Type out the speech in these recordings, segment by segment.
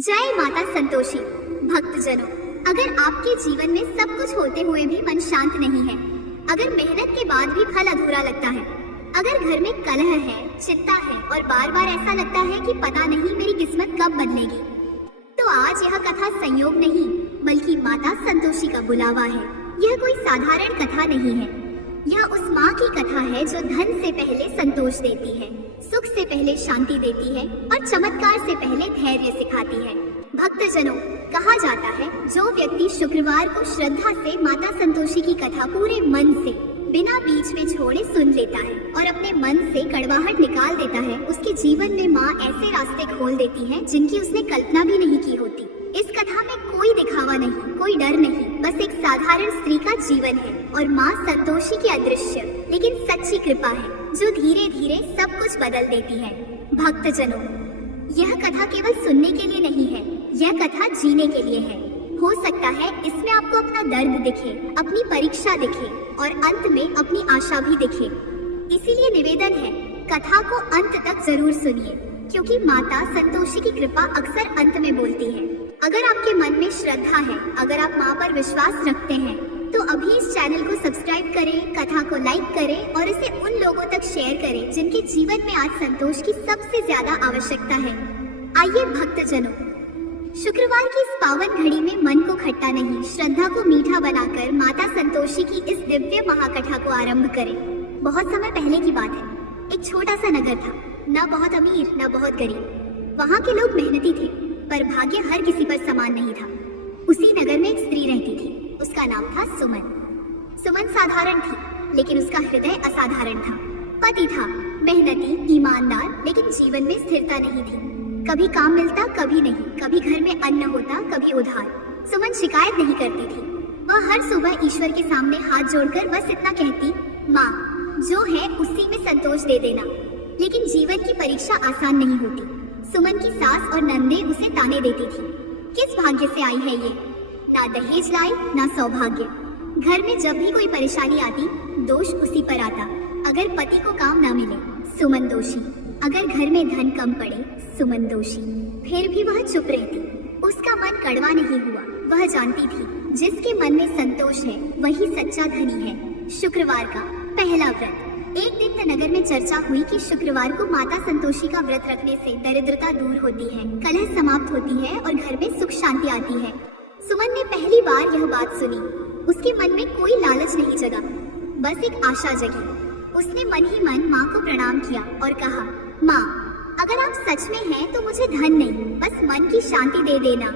जय माता संतोषी। भक्तजनों, अगर आपके जीवन में सब कुछ होते हुए भी मन शांत नहीं है, अगर मेहनत के बाद भी फल अधूरा लगता है, अगर घर में कलह है, चिंता है और बार बार ऐसा लगता है कि पता नहीं मेरी किस्मत कब बदलेगी, तो आज यह कथा संयोग नहीं बल्कि माता संतोषी का बुलावा है। यह कोई साधारण कथा नहीं है, यह उस माँ की कथा है जो धन से पहले संतोष देती है, सुख से पहले शांति देती है और चमत्कार से पहले धैर्य सिखाती है। भक्तजनों, कहा जाता है जो व्यक्ति शुक्रवार को श्रद्धा से माता संतोषी की कथा पूरे मन से बिना बीच में छोड़े सुन लेता है और अपने मन से कड़वाहट निकाल देता है, उसके जीवन में माँ ऐसे रास्ते खोल देती है जिनकी उसने कल्पना भी नहीं की होती। इस कथा में कोई दिखावा नहीं, कोई डर नहीं, बस एक साधारण स्त्री का जीवन है और माँ संतोषी की अदृश्य लेकिन सच्ची कृपा है जो धीरे धीरे सब कुछ बदल देती है। भक्तजनों, यह कथा केवल सुनने के लिए नहीं है, यह कथा जीने के लिए है। हो सकता है इसमें आपको अपना दर्द दिखे, अपनी परीक्षा दिखे और अंत में अपनी आशा भी दिखे। इसीलिए निवेदन है, कथा को अंत तक जरूर सुनिए, क्योंकि माता संतोषी की कृपा अक्सर अंत में बोलती है। अगर आपके मन में श्रद्धा है, अगर आप माँ पर विश्वास रखते हैं, तो अभी इस चैनल को सब्सक्राइब करें, कथा को लाइक करें और इसे उन लोगों तक शेयर करें जिनके जीवन में आज संतोष की सबसे ज्यादा आवश्यकता है। आइए भक्तजनों, शुक्रवार की इस पावन घड़ी में मन को खट्टा नहीं, श्रद्धा को मीठा बनाकर माता संतोषी की इस दिव्य महाकथा को आरंभ करें। बहुत समय पहले की बात है, एक छोटा सा नगर था, न बहुत अमीर न बहुत गरीब। वहाँ के लोग मेहनती थे, पर भाग्य हर किसी पर समान नहीं था। उसी नगर में एक स्त्री रहती थी, उसका नाम था सुमन। सुमन साधारण थी, लेकिन उसका हृदय असाधारण था। पति था, मेहनती, ईमानदार, लेकिन जीवन में स्थिरता नहीं थी। कभी काम मिलता, कभी नहीं, कभी घर में अन्न होता, कभी उधार। सुमन शिकायत नहीं करती थी, वह हर सुबह ईश्वर के सामने हाथ जोड़कर बस इतना कहती, माँ जो है उसी में संतोष दे देना। लेकिन जीवन की परीक्षा आसान नहीं होती। सुमन की सास और नंदे उसे ताने देती थी, किस भाग्य से आई है ये, ना दहेज लाई ना सौभाग्य। घर में जब भी कोई परेशानी आती, दोष उसी पर आता। अगर पति को काम ना मिले, सुमन दोषी। अगर घर में धन कम पड़े, सुमन दोषी। फिर भी वह चुप रहती, उसका मन कड़वा नहीं हुआ। वह जानती थी जिसके मन में संतोष है वही सच्चा धनी है। शुक्रवार का पहला व्रत। एक दिन नगर में चर्चा हुई कि शुक्रवार को माता संतोषी का व्रत रखने से दरिद्रता दूर होती है, कलह समाप्त होती है और घर में सुख शांति आती है। सुमन ने पहली बार यह बात सुनी। उसके मन में कोई लालच नहीं जगा, बस एक आशा जगी। उसने मन ही मन माँ को प्रणाम किया और कहा, माँ अगर आप सच में हैं तो मुझे धन नहीं, बस मन की शांति दे देना।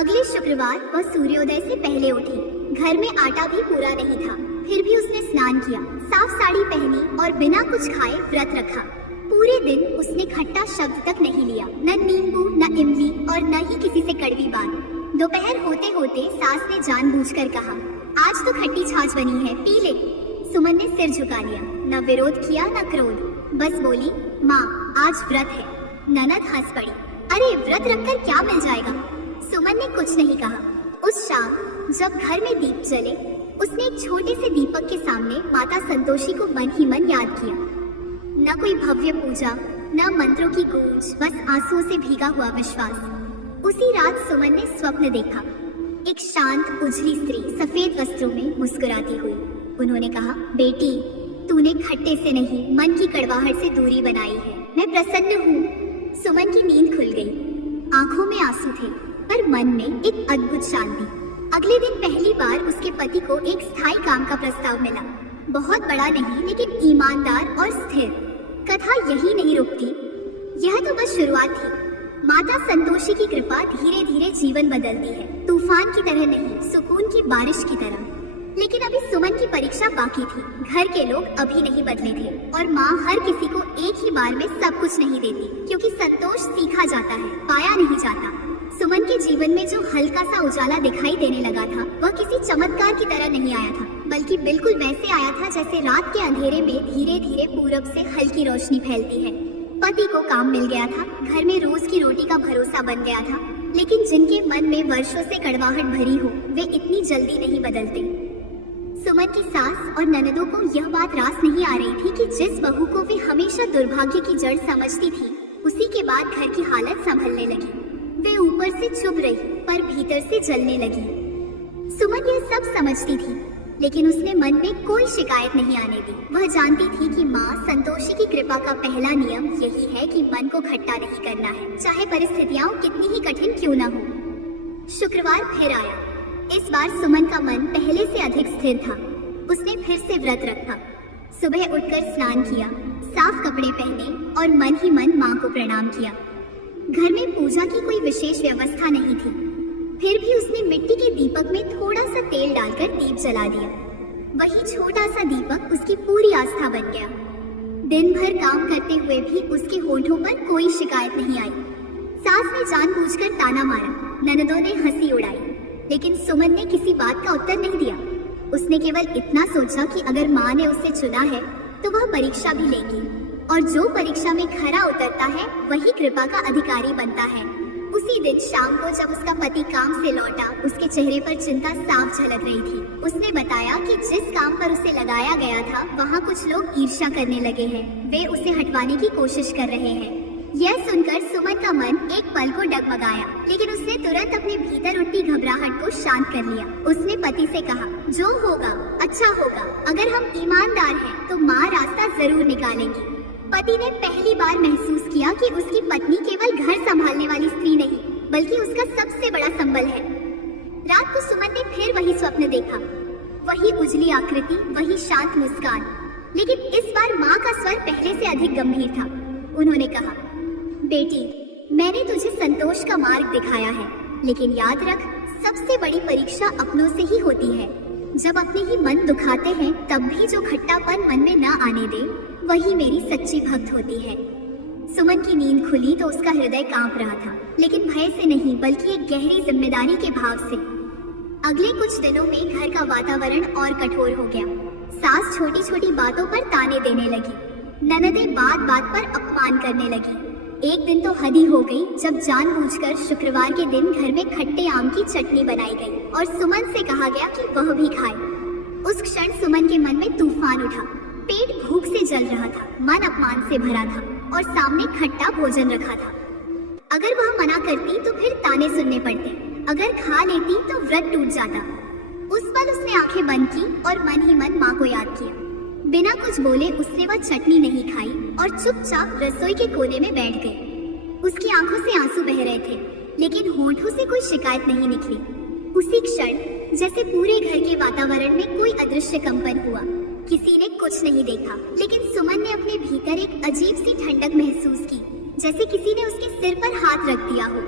अगले शुक्रवार वह सूर्योदय से पहले उठी। घर में आटा भी पूरा नहीं था, फिर भी उसने स्नान किया, साफ साड़ी पहनी और बिना कुछ खाए व्रत रखा। पूरे दिन उसने खट्टा शब्द तक नहीं लिया, न नींबू न इमली और न ही किसी से कड़वी बात। दोपहर होते होते सास ने जानबूझकर कहा, आज तो खट्टी छाछ बनी है, पी ले। सुमन ने सिर झुका लिया, न विरोध किया न क्रोध, बस बोली, माँ आज व्रत है। ननद हंस पड़ी, अरे व्रत रखकर क्या मिल जाएगा। सुमन ने कुछ नहीं कहा। उस शाम जब घर में दीप जले, उसने एक छोटे से दीपक के सामने माता संतोषी को मन ही मन याद किया। न कोई भव्य पूजा, न मंत्रों की गूंज, बस आंसुओं से भीगा हुआ विश्वास। उसी रात सुमन ने स्वप्न देखा, एक शांत उजली स्त्री सफेद वस्त्रों में मुस्कुराती हुई। उन्होंने कहा, बेटी तूने खट्टे से नहीं मन की कड़वाहट से दूरी बनाई है, मैं प्रसन्न हूँ। सुमन की नींद खुल गई, आंखों में आंसू थे पर मन में एक अद्भुत शांति। अगले दिन पहली बार उसके पति को एक स्थायी काम का प्रस्ताव मिला, बहुत बड़ा नहीं लेकिन ईमानदार और स्थिर। कथा यही नहीं रुकती, यह तो बस शुरुआत थी। माता संतोषी की कृपा धीरे धीरे जीवन बदलती है, तूफान की तरह नहीं, सुकून की बारिश की तरह। लेकिन अभी सुमन की परीक्षा बाकी थी। घर के लोग अभी नहीं बदले थे और माँ हर किसी को एक ही बार में सब कुछ नहीं देती, क्योंकि संतोष सीखा जाता है, पाया नहीं जाता। सुमन के जीवन में जो हल्का सा उजाला दिखाई देने लगा था, वह किसी चमत्कार की तरह नहीं आया था, बल्कि बिल्कुल वैसे आया था जैसे रात के अंधेरे में धीरे धीरे पूरब से हल्की रोशनी फैलती है। पति को काम मिल गया था, घर में रोज की रोटी का भरोसा बन गया था। लेकिन जिनके मन में वर्षों से कड़वाहट भरी हो, वे इतनी जल्दी नहीं बदलते। सुमन की सास और ननदों को यह बात रास नहीं आ रही थी कि जिस बहू को वे हमेशा दुर्भाग्य की जड़ समझती थी, उसी के बाद घर की हालत संभलने लगी। वे ऊपर से चुप रही पर भीतर से जलने लगी। सुमन यह सब समझती थी, लेकिन उसने मन में कोई शिकायत नहीं आने दी। वह जानती थी कि माँ संतोषी की कृपा का पहला नियम यही है कि मन को खट्टा नहीं करना है, चाहे परिस्थितियाँ कितनी ही कठिन क्यों न हो। शुक्रवार फिर आया। इस बार सुमन का मन पहले से अधिक स्थिर था। उसने फिर से व्रत रखा। सुबह उठकर स्नान किया, साफ कपड़े पहने और मन ही मन माँ को प्रणाम किया। घर में पूजा की कोई विशेष व्यवस्था नहीं थी, फिर भी उसने मिट्टी के दीपक में थोड़ा सा तेल डालकर दीप जला दिया। वही छोटा सा दीपक उसकी पूरी आस्था बन गया। दिन भर काम करते हुए भी उसके होठों पर कोई शिकायत नहीं आई। सास ने जानबूझकर ताना मारा, ननदों ने हंसी उड़ाई, लेकिन सुमन ने किसी बात का उत्तर नहीं दिया। उसने केवल इतना सोचा कि अगर माँ ने उसे चुना है तो वह परीक्षा भी लेगी, और जो परीक्षा में खरा उतरता है वही कृपा का अधिकारी बनता है। उसी दिन शाम को जब उसका पति काम से लौटा, उसके चेहरे पर चिंता साफ झलक रही थी। उसने बताया कि जिस काम पर उसे लगाया गया था वहाँ कुछ लोग ईर्ष्या करने लगे हैं। वे उसे हटवाने की कोशिश कर रहे हैं। यह सुनकर सुमन का मन एक पल को डगमगाया, लेकिन उसने तुरंत अपने भीतर उठती घबराहट को शांत कर लिया। उसने पति से कहा, जो होगा अच्छा होगा। अगर हम ईमानदार हैं तो माँ रास्ता जरूर निकालेंगी। पति ने पहली बार महसूस किया कि उसकी पत्नी केवल घर संभालने वाली स्त्री नहीं, बल्कि उसका सबसे बड़ा संबल है। रात को सुमन ने फिर वही स्वप्न देखा, वही उजली आकृति, वही शांत मुस्कान, लेकिन इस बार माँ का स्वर पहले से अधिक गंभीर था। उन्होंने कहा, बेटी, मैंने तुझे संतोष का मार्ग दिखाया है, लेकिन याद रख, सबसे बड़ी परीक्षा अपनों से ही होती है। जब अपने ही मन दुखाते हैं तब भी जो खट्टापन मन में न आने दे, वही मेरी सच्ची भक्त होती है। सुमन की नींद खुली तो उसका हृदय कांप रहा था, लेकिन भय से नहीं बल्कि एक गहरी जिम्मेदारी के भाव से। अगले कुछ दिनों में घर का वातावरण और कठोर हो गया। सास छोटी छोटी बातों पर ताने देने लगी, ननदें बात बात पर अपमान करने लगी। एक दिन तो हद ही हो गई जब जानबूझकर शुक्रवार के दिन घर में खट्टे आम की चटनी बनाई गई और सुमन से कहा गया कि वह भी खाए। उस क्षण सुमन के मन में तूफान उठा। पेट भूख से जल रहा था, मन अपमान से भरा था और सामने खट्टा भोजन रखा था। अगर वह मना करती तो फिर ताने सुनने पड़ते, अगर खा लेती तो व्रत टूट जाता। उस पल उसने आंखें बंद की और मन ही मन माँ को याद किया। बिना कुछ बोले उसने वह चटनी नहीं खाई और चुपचाप रसोई के कोने में बैठ गई। उसकी आंखों से आंसू बह रहे थे, लेकिन होठों से कोई शिकायत नहीं निकली। उसी क्षण जैसे पूरे घर के वातावरण में कोई अदृश्य कंपन हुआ। किसी ने कुछ नहीं देखा, लेकिन सुमन ने अपने भीतर एक अजीब सी ठंडक महसूस की, जैसे किसी ने उसके सिर पर हाथ रख दिया हो।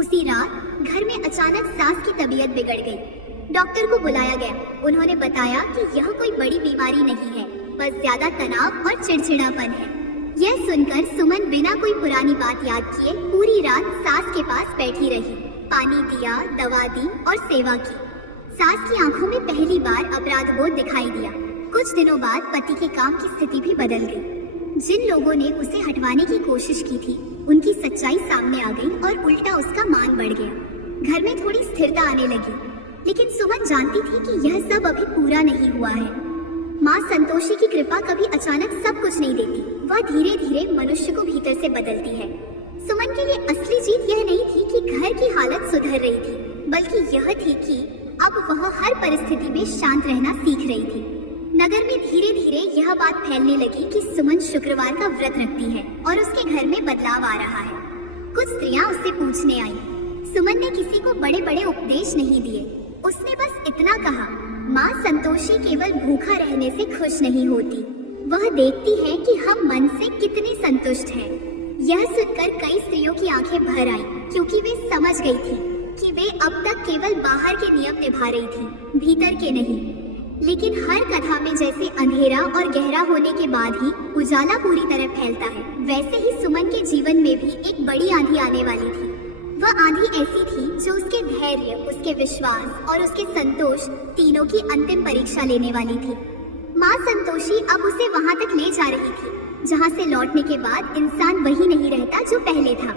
उसी रात घर में अचानक सास की तबीयत बिगड़ गई। डॉक्टर को बुलाया गया। उन्होंने बताया कि यह कोई बड़ी बीमारी नहीं है, बस ज्यादा तनाव और चिड़चिड़ापन है। यह सुनकर सुमन बिना कोई पुरानी बात याद किए पूरी रात सास के पास बैठी रही। पानी दिया, दवा दी और सेवा की। सास की आंखों में पहली बार अपराध बोध दिखाई दिया। कुछ दिनों बाद पति के काम की स्थिति भी बदल गई। जिन लोगों ने उसे हटवाने की कोशिश की थी, उनकी सच्चाई सामने आ गई और उल्टा उसका मान बढ़ गया। घर में थोड़ी स्थिरता आने लगी, लेकिन सुमन जानती थी कि यह सब अभी पूरा नहीं हुआ है। माँ संतोषी की कृपा कभी अचानक सब कुछ नहीं देती, वह धीरे धीरे मनुष्य को भीतर से बदलती है। सुमन के लिए असली जीत यह नहीं थी कि घर की हालत सुधर रही थी, बल्कि यह थी कि अब वह हर परिस्थिति में शांत रहना सीख रही थी। नगर में धीरे धीरे यह बात फैलने लगी कि सुमन शुक्रवार का व्रत रखती है और उसके घर में बदलाव आ रहा है। कुछ स्त्रियां उससे पूछने आईं। सुमन ने किसी को बड़े बड़े उपदेश नहीं दिए, उसने बस इतना कहा, माँ संतोषी केवल भूखा रहने से खुश नहीं होती, वह देखती है कि हम मन से कितने संतुष्ट हैं। यह सुनकर कई स्त्रियों की आंखें भर आईं, क्योंकि वे समझ गई थी कि वे अब तक केवल बाहर के नियम निभा रही थी, भीतर के नहीं। लेकिन हर कथा में जैसे अंधेरा और गहरा होने के बाद ही उजाला पूरी तरह फैलता है, वैसे ही सुमन के जीवन में भी एक बड़ी आंधी आने वाली थी। वह आंधी ऐसी थी जो उसके धैर्य, उसके विश्वास और उसके संतोष तीनों की अंतिम परीक्षा लेने वाली थी। माँ संतोषी अब उसे वहाँ तक ले जा रही थी जहाँ से लौटने के बाद इंसान वही नहीं रहता जो पहले था।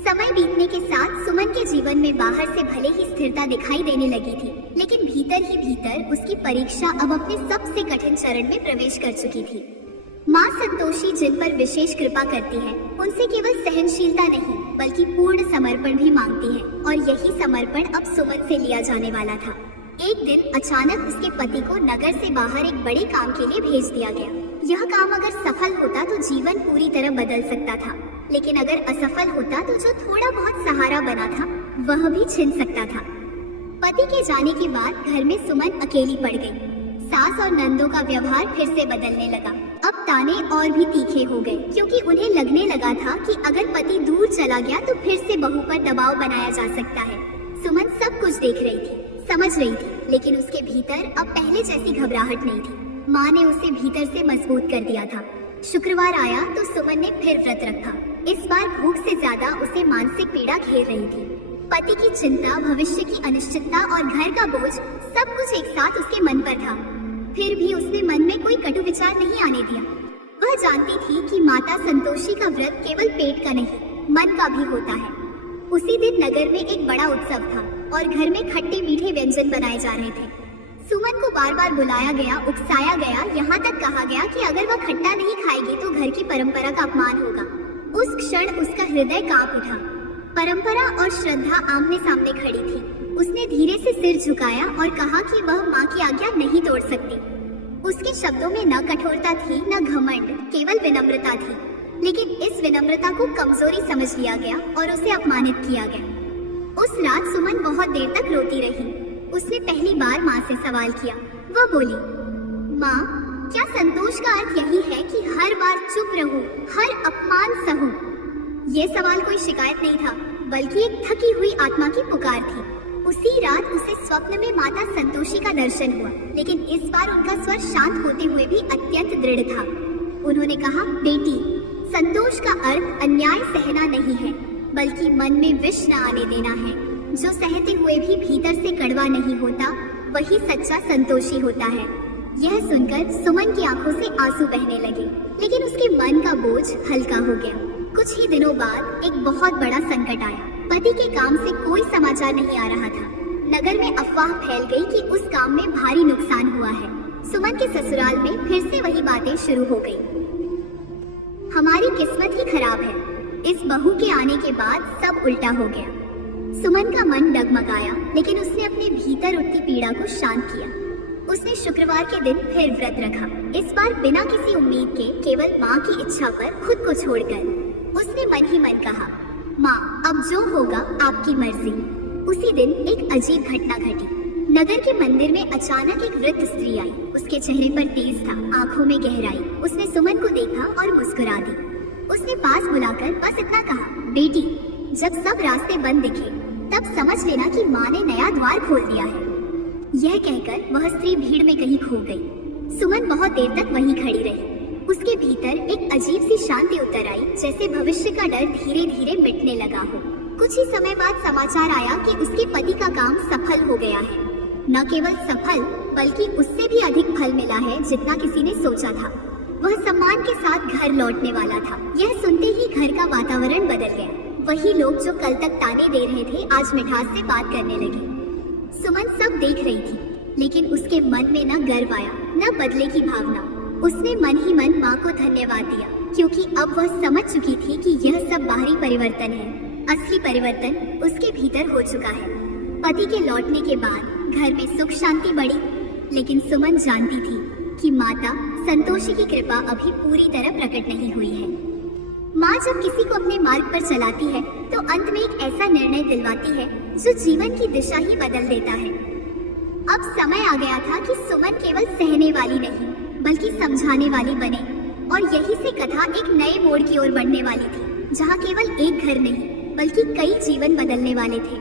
समय बीतने के साथ सुमन के जीवन में बाहर से भले ही स्थिरता दिखाई देने लगी थी, लेकिन भीतर ही भीतर उसकी परीक्षा अब अपने सबसे कठिन चरण में प्रवेश कर चुकी थी। माँ संतोषी जिन पर विशेष कृपा करती है उनसे केवल सहनशीलता नहीं बल्कि पूर्ण समर्पण भी मांगती है, और यही समर्पण अब सुमन से लिया जाने वाला था। एक दिन अचानक उसके पति को नगर से बाहर एक बड़े काम के लिए भेज दिया गया। यह काम अगर सफल होता तो जीवन पूरी तरह बदल सकता था, लेकिन अगर असफल होता तो जो थोड़ा बहुत सहारा बना था वह भी छिन सकता था। पति के जाने के बाद घर में सुमन अकेली पड़ गई। सास और नंदों का व्यवहार फिर से बदलने लगा। अब ताने और भी तीखे हो गए, क्योंकि उन्हें लगने लगा था कि अगर पति दूर चला गया तो फिर से बहू पर दबाव बनाया जा सकता है। सुमन सब कुछ देख रही थी, समझ रही थी, लेकिन उसके भीतर अब पहले जैसी घबराहट नहीं थी। माँ ने उसे भीतर से मजबूत कर दिया था। शुक्रवार आया तो सुमन ने फिर व्रत रखा। इस बार भूख से ज्यादा उसे मानसिक पीड़ा घेर रही थी। पति की चिंता, भविष्य की अनिश्चितता और घर का बोझ सब कुछ एक साथ उसके मन पर था। फिर भी उसने मन में कोई कटु विचार नहीं आने दिया। वह जानती थी कि माता संतोषी का व्रत केवल पेट का नहीं, मन का भी होता है। उसी दिन नगर में एक बड़ा उत्सव था और घर में खट्टे मीठे व्यंजन बनाए जा रहे थे। सुमन को बार बार बुलाया गया, उकसाया गया, यहाँ तक कहा गया कि अगर वह खट्टा नहीं खाएगी तो घर की परंपरा का अपमान होगा। उस क्षण उसका हृदय कांप उठा। परंपरा और श्रद्धा आमने सामने खड़ी थी। उसने धीरे से सिर झुकाया और कहा कि वह माँ की आज्ञा नहीं तोड़ सकती। उसके शब्दों में न कठोरता थी न घमंड, केवल विनम्रता थी। लेकिन इस विनम्रता को कमजोरी समझ लिया गया और उसे अपमानित किया गया। उस रात सुमन बहुत देर तक रोती रही। उसने पहली बार माँ से सवाल किया। वह बोली, माँ, क्या संतोष का अर्थ यही है कि हर बार चुप रहूं, हर अपमान सहूं? ये सवाल कोई शिकायत नहीं था, बल्कि एक थकी हुई आत्मा की पुकार थी। उसी रात उसे स्वप्न में माता संतोषी का दर्शन हुआ, लेकिन इस बार उनका स्वर शांत होते हुए भी अत्यंत दृढ़ था। उन्होंने कहा, बेटी, संतोष का अर्थ अन्याय सहना नहीं है, बल्कि मन में विष न आने देना है। जो सहते हुए भी भीतर से कड़वा नहीं होता, वही सच्चा संतोषी होता है। यह सुनकर सुमन की आंखों से आंसू बहने लगे, लेकिन उसके मन का बोझ हल्का हो गया। कुछ ही दिनों बाद एक बहुत बड़ा संकट आया। पति के काम से कोई समाचार नहीं आ रहा था। नगर में अफवाह फैल गई कि उस काम में भारी नुकसान हुआ है। सुमन के ससुराल में फिर से वही बातें शुरू हो गई। हमारी किस्मत ही खराब है। इस बहू के आने के बाद सब उल्टा हो गया। सुमन का मन डगमगाया, लेकिन उसने अपने भीतर उठती पीड़ा को शांत किया। उसने शुक्रवार के दिन फिर व्रत रखा। इस बार बिना किसी उम्मीद के, केवल माँ की इच्छा पर खुद को छोड़कर। उसने मन ही मन कहा, माँ, अब जो होगा आपकी मर्जी। उसी दिन एक अजीब घटना घटी। नगर के मंदिर में अचानक एक वृद्ध स्त्री आई। उसके चेहरे पर तेज था, आंखों में गहराई। उसने सुमन को देखा और मुस्कुरा दी। उसने पास बुलाकर बस इतना कहा, बेटी, जब सब रास्ते बंद दिखे तब समझ लेना कि माँ ने नया द्वार खोल दिया है। यह कहकर वह स्त्री भीड़ में कहीं खो गई। सुमन बहुत देर तक वहीं खड़ी रही। उसके भीतर एक अजीब सी शांति उतर आई, जैसे भविष्य का डर धीरे धीरे मिटने लगा हो। कुछ ही समय बाद समाचार आया कि उसके पति का काम सफल हो गया है। न केवल सफल, बल्कि उससे भी अधिक फल मिला है जितना किसी ने सोचा था। वह सम्मान के साथ घर लौटने वाला था। यह सुनते ही घर का वातावरण बदल गया। वही लोग जो कल तक ताने दे रहे थे, आज मिठास से बात करने लगे। सुमन सब देख रही थी, लेकिन उसके मन में न गर्व आया, न बदले की भावना। उसने मन ही मन माँ को धन्यवाद दिया, क्योंकि अब वह समझ चुकी थी कि यह सब बाहरी परिवर्तन है। असली परिवर्तन उसके भीतर हो चुका है। पति के लौटने के बाद घर में सुख शांति बढ़ी, लेकिन सुमन जानती थी कि माता संतोषी की कृपा अभी पूरी तरह प्रकट नहीं हुई है। माँ जब किसी को अपने मार्ग पर चलाती है तो अंत में एक ऐसा निर्णय दिलवाती है जो जीवन की दिशा ही बदल देता है। अब समय आ गया था कि सुमन केवल सहने वाली नहीं, बल्कि समझाने वाली बने, और यही से कथा एक नए मोड़ की ओर बढ़ने वाली थी, जहाँ केवल एक घर नहीं बल्कि कई जीवन बदलने वाले थे।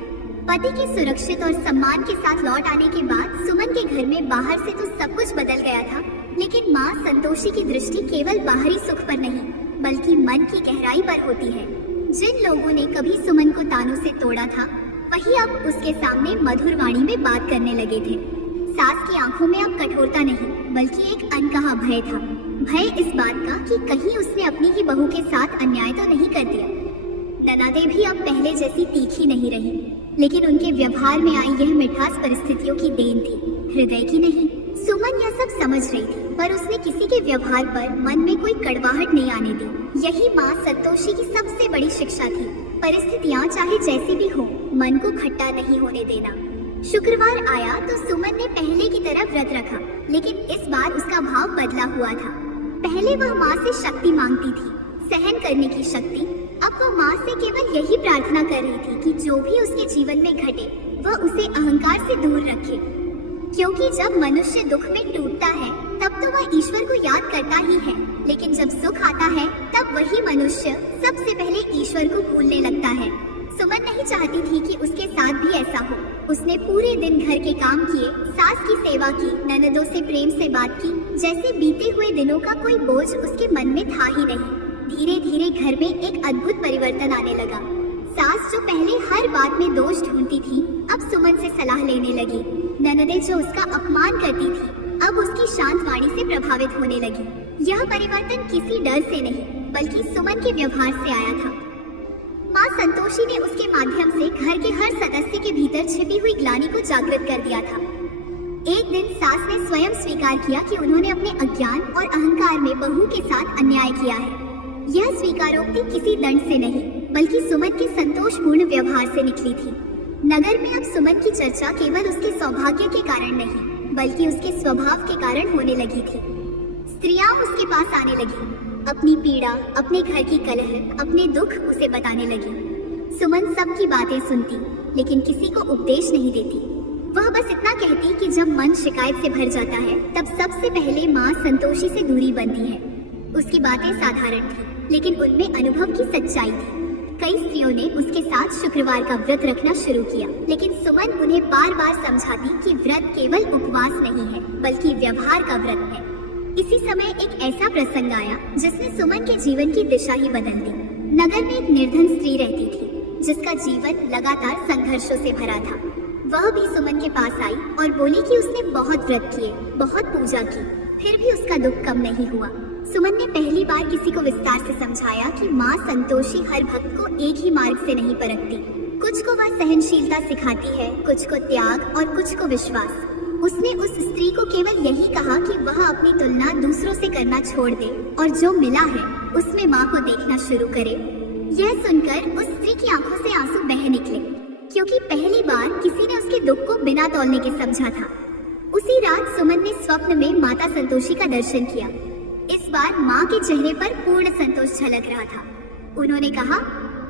पति के सुरक्षित और सम्मान के साथ लौट आने के बाद सुमन के घर में बाहर से तो सब कुछ बदल गया था, लेकिन माँ संतोषी की दृष्टि केवल बाहरी सुख पर नहीं, बल्कि मन की गहराई पर होती है। जिन लोगों ने कभी सुमन को तानों से तोड़ा था, वही अब उसके सामने मधुर वाणी में बात करने लगे थे। सास की आंखों में अब कठोरता नहीं, बल्कि एक अनकहा भय था। भय इस बात का कि कहीं उसने अपनी ही बहू के साथ अन्याय तो नहीं कर दिया। ननदें भी अब पहले जैसी तीखी नहीं रही, लेकिन उनके व्यवहार में आई यह मिठास परिस्थितियों की देन थी, हृदय की नहीं, सुमन यह सब समझ रही थी, पर उसने किसी के व्यवहार पर मन में कोई कड़वाहट नहीं आने दी। यही माँ संतोषी की सबसे बड़ी शिक्षा थी। परिस्थितियाँ चाहे जैसी भी हो, मन को खट्टा नहीं होने देना। शुक्रवार आया तो सुमन ने पहले की तरह व्रत रखा, लेकिन इस बार उसका भाव बदला हुआ था। पहले वह माँ से शक्ति मांगती थी, सहन करने की शक्ति। अब वह माँ से केवल यही प्रार्थना कर रही थी कि जो भी उसके जीवन में घटे वह उसे अहंकार से दूर रखे, क्योंकि जब मनुष्य दुख में टूटता है तब तो वह ईश्वर को याद करता ही है, लेकिन जब सुख आता है तब वही मनुष्य सबसे पहले ईश्वर को भूलने लगता है। सुमन नहीं चाहती थी कि उसके साथ भी ऐसा हो। उसने पूरे दिन घर के काम किए, सास की सेवा की, ननदों से प्रेम से बात की, जैसे बीते हुए दिनों का कोई बोझ उसके मन में था ही नहीं। धीरे धीरे घर में एक अद्भुत परिवर्तन आने लगा। सास जो पहले हर बात में दोष ढूंढती थी, अब सुमन से सलाह लेने लगी। ननदें जो उसका अपमान करती थी, अब उसकी शांत वाणी से प्रभावित होने लगी। यह परिवर्तन किसी डर से नहीं, बल्कि सुमन के व्यवहार से आया था। माँ संतोषी ने उसके माध्यम से घर के हर सदस्य के भीतर छिपी हुई ग्लानि को जागृत कर दिया था। एक दिन सास ने स्वयं स्वीकार किया कि उन्होंने अपने अज्ञान और अहंकार में बहू के साथ अन्याय किया है। यह स्वीकारोक्ति किसी दंड से नहीं, बल्कि सुमन के संतोषपूर्ण व्यवहार से निकली थी। नगर में अब सुमन की चर्चा केवल उसके सौभाग्य के कारण नहीं, बल्कि उसके स्वभाव के कारण होने लगी थी। स्त्रियां उसके पास आने लगी, अपनी पीड़ा, अपने घर की कलह, अपने दुख उसे बताने लगी। सुमन सबकी बातें सुनती, लेकिन किसी को उपदेश नहीं देती। वह बस इतना कहती कि जब मन शिकायत से भर जाता है तब सबसे पहले माँ संतोषी से दूरी बनती है। उसकी बातें साधारण थी, लेकिन उनमें अनुभव की सच्चाई थी। कई स्त्रियों ने उसके साथ शुक्रवार का व्रत रखना शुरू किया, लेकिन सुमन उन्हें बार बार समझाती कि व्रत केवल उपवास नहीं है, बल्कि व्यवहार का व्रत है। इसी समय एक ऐसा प्रसंग आया जिसने सुमन के जीवन की दिशा ही बदल दी। नगर में एक निर्धन स्त्री रहती थी, जिसका जीवन लगातार संघर्षों से भरा था। वह भी सुमन के पास आई और बोली कि उसने बहुत व्रत किए, बहुत पूजा की, फिर भी उसका दुख कम नहीं हुआ। सुमन ने पहली बार किसी को विस्तार से समझाया कि माँ संतोषी हर भक्त को एक ही मार्ग से नहीं परखती। कुछ को वह सहनशीलता सिखाती है, कुछ को त्याग और कुछ को विश्वास। उसने उस स्त्री को केवल यही कहा कि वह अपनी तुलना दूसरों से करना छोड़ दे और जो मिला है उसमें माँ को देखना शुरू करे। यह सुनकर उस स्त्री की आंखों से आंसू बह निकले, क्योंकि पहली बार किसी ने उसके दुख को बिना तौलने के समझा था। उसी रात सुमन ने स्वप्न में माता संतोषी का दर्शन किया। इस बार माँ के चेहरे पर पूर्ण संतोष झलक रहा था। उन्होंने कहा,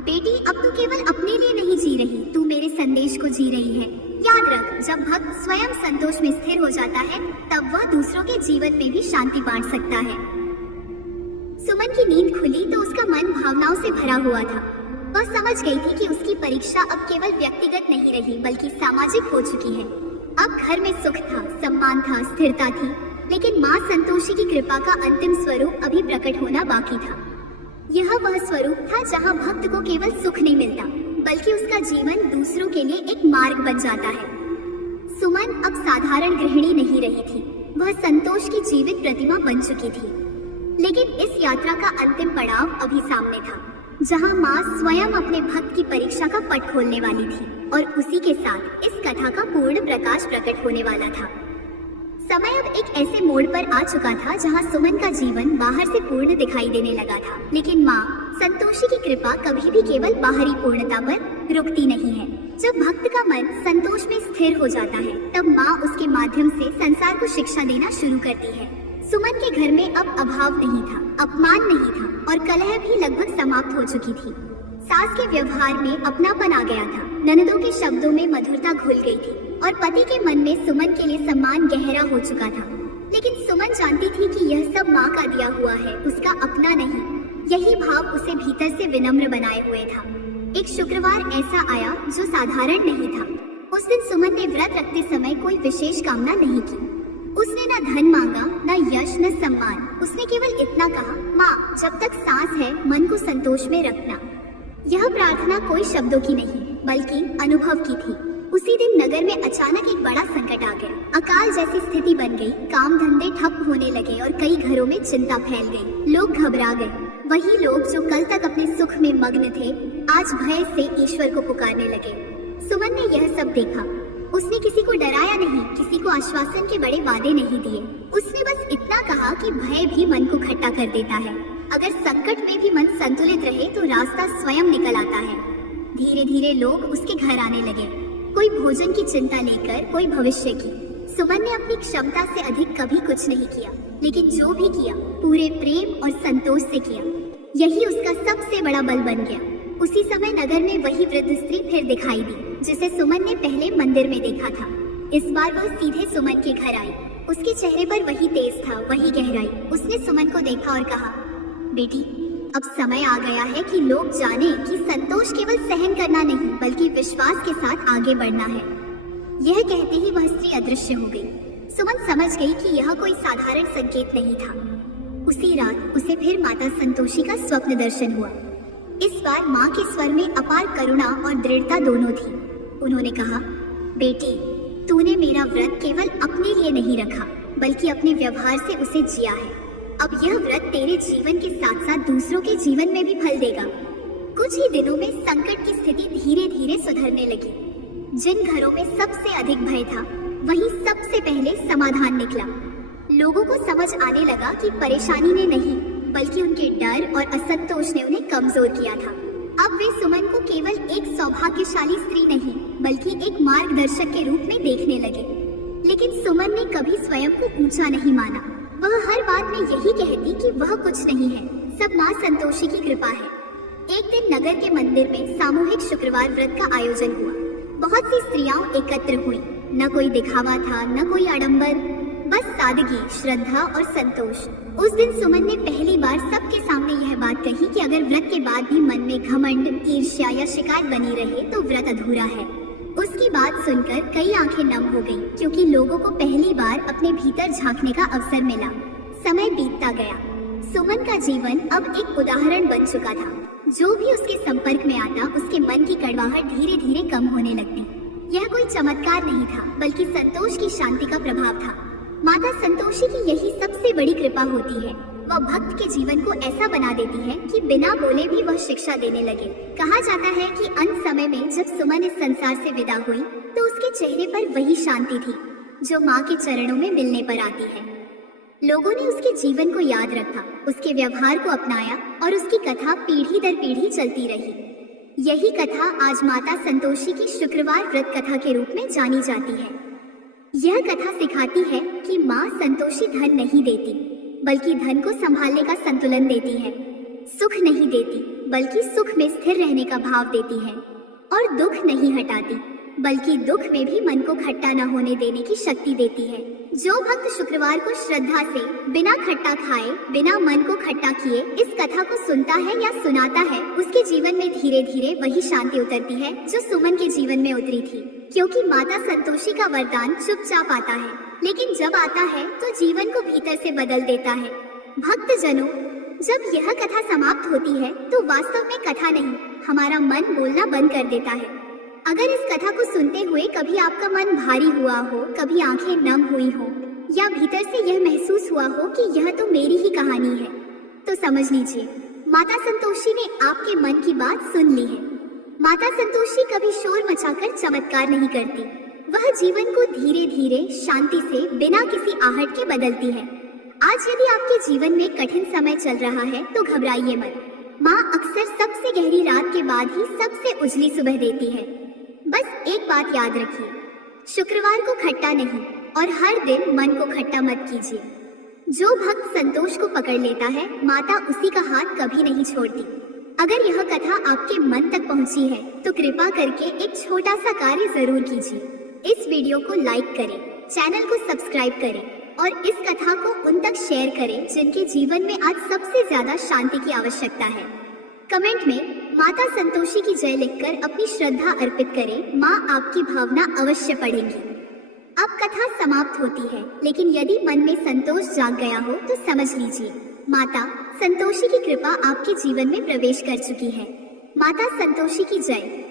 बेटी, अब तू केवल अपने लिए नहीं जी रही, तू मेरे संदेश को जी रही है। याद रख, जब भक्त स्वयं संतोष में स्थिर हो जाता है तब वह दूसरों के जीवन में भी शांति बांट सकता है। सुमन की नींद खुली तो उसका मन भावनाओं से भरा हुआ था। वह समझ गई थी कि उसकी परीक्षा अब केवल व्यक्तिगत नहीं रही, बल्कि सामाजिक हो चुकी है। अब घर में सुख था, सम्मान था, स्थिरता थी, लेकिन माँ संतोषी की कृपा का अंतिम स्वरूप अभी प्रकट होना बाकी था। यह वह स्वरूप था जहाँ भक्त को केवल सुख नहीं मिलता, बल्कि उसका जीवन दूसरों के लिए एक मार्ग बन जाता है। सुमन अब साधारण गृहिणी नहीं रही थी, वह संतोष की जीवित प्रतिमा बन चुकी थी। लेकिन इस यात्रा का अंतिम पड़ाव अभी सामने था, जहां माँ स्वयं अपने भक्त की परीक्षा का पट खोलने वाली थी और उसी के साथ इस कथा का पूर्ण प्रकाश प्रकट होने वाला था। समय अब एक ऐसे मोड़ पर आ चुका था जहां सुमन का जीवन बाहर से पूर्ण दिखाई देने लगा था, लेकिन माँ संतोषी की कृपा कभी भी केवल बाहरी पूर्णता पर रुकती नहीं है। जब भक्त का मन संतोष में स्थिर हो जाता है तब माँ उसके माध्यम से संसार को शिक्षा देना शुरू करती है। सुमन के घर में अब अभाव नहीं था, अपमान नहीं था और कलह भी लगभग समाप्त हो चुकी थी। सास के व्यवहार में अपनापन आ गया था, ननदों के शब्दों में मधुरता घुल गई थी और पति के मन में सुमन के लिए सम्मान गहरा हो चुका था। लेकिन सुमन जानती थी कि यह सब माँ का दिया हुआ है, उसका अपना नहीं। यही भाव उसे भीतर से विनम्र बनाए हुए था। एक शुक्रवार ऐसा आया जो साधारण नहीं था। उस दिन सुमन ने व्रत रखते समय कोई विशेष कामना नहीं की। उसने न धन मांगा, न यश, न सम्मान। उसने केवल इतना कहा, माँ, जब तक सांस है मन को संतोष में रखना। यह प्रार्थना कोई शब्दों की नहीं, बल्कि अनुभव की थी। उसी दिन नगर में अचानक एक बड़ा संकट आ गया। अकाल जैसी स्थिति बन गई, काम धंधे ठप होने लगे और कई घरों में चिंता फैल गई। लोग घबरा गए। वही लोग जो कल तक अपने सुख में मग्न थे, आज भय से ईश्वर को पुकारने लगे। सुमन ने यह सब देखा। उसने किसी को डराया नहीं, किसी को आश्वासन के बड़े वादे नहीं दिए। उसने बस इतना कहा कि भय भी मन को खट्टा कर देता है। अगर संकट में भी मन संतुलित रहे तो रास्ता स्वयं निकल आता है। धीरे धीरे लोग उसके घर आने लगे, कोई भोजन की चिंता लेकर, कोई भविष्य की। सुमन ने अपनी क्षमता से अधिक कभी कुछ नहीं किया, लेकिन जो भी किया पूरे प्रेम और संतोष से किया। यही उसका सबसे बड़ा बल बन गया। उसी समय नगर में वही वृद्ध स्त्री फिर दिखाई दी जिसे सुमन ने पहले मंदिर में देखा था। इस बार वह सीधे सुमन के घर आई। उसके चेहरे पर वही तेज था, वही गहराई। उसने सुमन को देखा और कहा, बेटी, अब समय आ गया है कि लोग जाने कि संतोष केवल सहन करना नहीं बल्कि विश्वास के साथ आगे बढ़ना है। यह कहते ही वह स्त्री अदृश्य हो गई। सुमन समझ गई कि यह कोई साधारण संकेत नहीं था। उसी रात उसे फिर माता संतोषी का स्वप्न दर्शन हुआ। इस बार माँ के स्वर में अपार करुणा और दृढ़ता दोनों थी। उन्होंने कहा, बेटी, तूने मेरा व्रत केवल अपने लिए नहीं रखा बल्कि अपने व्यवहार से उसे जिया है। अब यह व्रत तेरे जीवन के साथ साथ दूसरों के जीवन में भी फल देगा। कुछ ही दिनों में संकट की स्थिति धीरे धीरे सुधरने लगी। जिन घरों में सबसे अधिक भय था वहीं सबसे पहले समाधान निकला। लोगों को समझ आने लगा कि परेशानी ने नहीं बल्कि उनके डर और असंतोष ने उन्हें कमजोर किया था। अब वे सुमन को केवल एक सौभाग्यशाली स्त्री नहीं बल्कि एक मार्गदर्शक के रूप में देखने लगे। लेकिन सुमन ने कभी स्वयं को ऊंचा नहीं माना। वह हर बात में यही कहती कि वह कुछ नहीं है, सब माँ संतोषी की कृपा है। एक दिन नगर के मंदिर में सामूहिक शुक्रवार व्रत का आयोजन हुआ। बहुत सी स्त्रियां एकत्र हुई। न कोई दिखावा था, न कोई आडंबर, बस सादगी, श्रद्धा और संतोष। उस दिन सुमन ने पहली बार सबके सामने यह बात कही कि अगर व्रत के बाद भी मन में घमंड, ईर्ष्या या शिकायत बनी रहे तो व्रत अधूरा है। उसकी बात सुनकर कई आंखें नम हो गईं, क्योंकि लोगों को पहली बार अपने भीतर झांकने का अवसर मिला। समय बीतता गया। सुमन का जीवन अब एक उदाहरण बन चुका था। जो भी उसके संपर्क में आता उसके मन की कड़वाहट धीरे धीरे कम होने लगती। यह कोई चमत्कार नहीं था बल्कि संतोष की शांति का प्रभाव था। माता संतोषी की यही सबसे बड़ी कृपा होती है। वह भक्त के जीवन को ऐसा बना देती है कि बिना बोले भी वह शिक्षा देने लगे। कहा जाता है कि अंत समय में जब सुमन इस संसार से विदा हुई तो उसके चेहरे पर वही शांति थी जो माँ के चरणों में मिलने पर आती है। लोगों ने उसके जीवन को याद रखा, उसके व्यवहार को अपनाया और उसकी कथा पीढ़ी दर पीढ़ी चलती रही। यही कथा आज माता संतोषी की शुक्रवार व्रत कथा के रूप में जानी जाती है। यह कथा सिखाती है कि माँ संतोषी धन नहीं देती बल्कि धन को संभालने का संतुलन देती है। सुख नहीं देती बल्कि सुख में स्थिर रहने का भाव देती है। और दुख नहीं हटाती बल्कि दुख में भी मन को खट्टा न होने देने की शक्ति देती है। जो भक्त शुक्रवार को श्रद्धा से बिना खट्टा खाए, बिना मन को खट्टा किए इस कथा को सुनता है या सुनाता है, उसके जीवन में धीरे धीरे वही शांति उतरती है जो सुमन के जीवन में उतरी थी। क्योंकि माता संतोषी का वरदान चुपचाप आता है, लेकिन जब आता है तो जीवन को भीतर से बदल देता है। भक्त जनों, जब यह कथा समाप्त होती है तो वास्तव में कथा नहीं, हमारा मन बोलना बंद कर देता है। अगर इस कथा को सुनते हुए कभी आपका मन भारी हुआ हो, कभी आंखें नम हुई हो या भीतर से यह महसूस हुआ हो कि यह तो मेरी ही कहानी है, तो समझ लीजिए माता संतोषी ने आपके मन की बात सुन ली है। माता संतोषी कभी शोर मचाकर चमत्कार नहीं करती, वह जीवन को धीरे धीरे शांति से बिना किसी आहट के बदलती है। आज यदि आपके जीवन में कठिन समय चल रहा है तो घबराइए मत। माँ अक्सर सबसे गहरी रात के बाद ही सबसे उजली सुबह देती है। बस एक बात याद रखिए, शुक्रवार को खट्टा नहीं और हर दिन मन को खट्टा मत कीजिए। जो भक्त संतोष को पकड़ लेता है, माता उसी का हाथ कभी नहीं छोड़ती। अगर यह कथा आपके मन तक पहुंची है तो कृपा करके एक छोटा सा कार्य जरूर कीजिए। इस वीडियो को लाइक करें, चैनल को सब्सक्राइब करें और इस कथा को उन तक शेयर करें जिनके जीवन में आज सबसे ज्यादा शांति की आवश्यकता है। कमेंट में माता संतोषी की जय लिखकर अपनी श्रद्धा अर्पित करें। माँ आपकी भावना अवश्य पढ़ेंगी। अब कथा समाप्त होती है, लेकिन यदि मन में संतोष जाग गया हो तो समझ लीजिए माता संतोषी की कृपा आपके जीवन में प्रवेश कर चुकी है। माता संतोषी की जय।